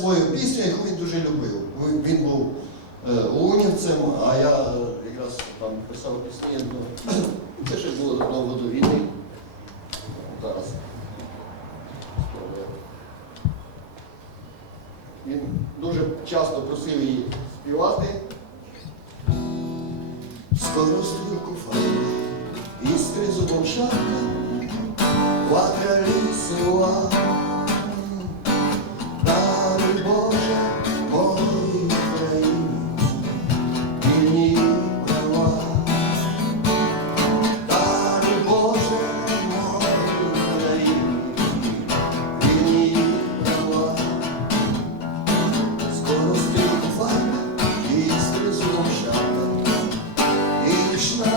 свою пісню, яку він дуже любив. Він- був е, лунівцем, а я е, якраз там писав пісні. ну, Це ще було задовго до війни. Зараз. Він дуже часто просив її співати. Скоро стрілку фарба, іскри зубом шарка, квадра лісова. І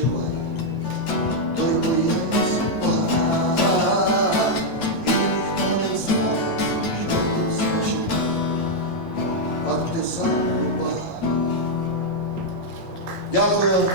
тут той боєць поган, і ніхто не знає, що тут спочиває, партизан Рубан. Дякую.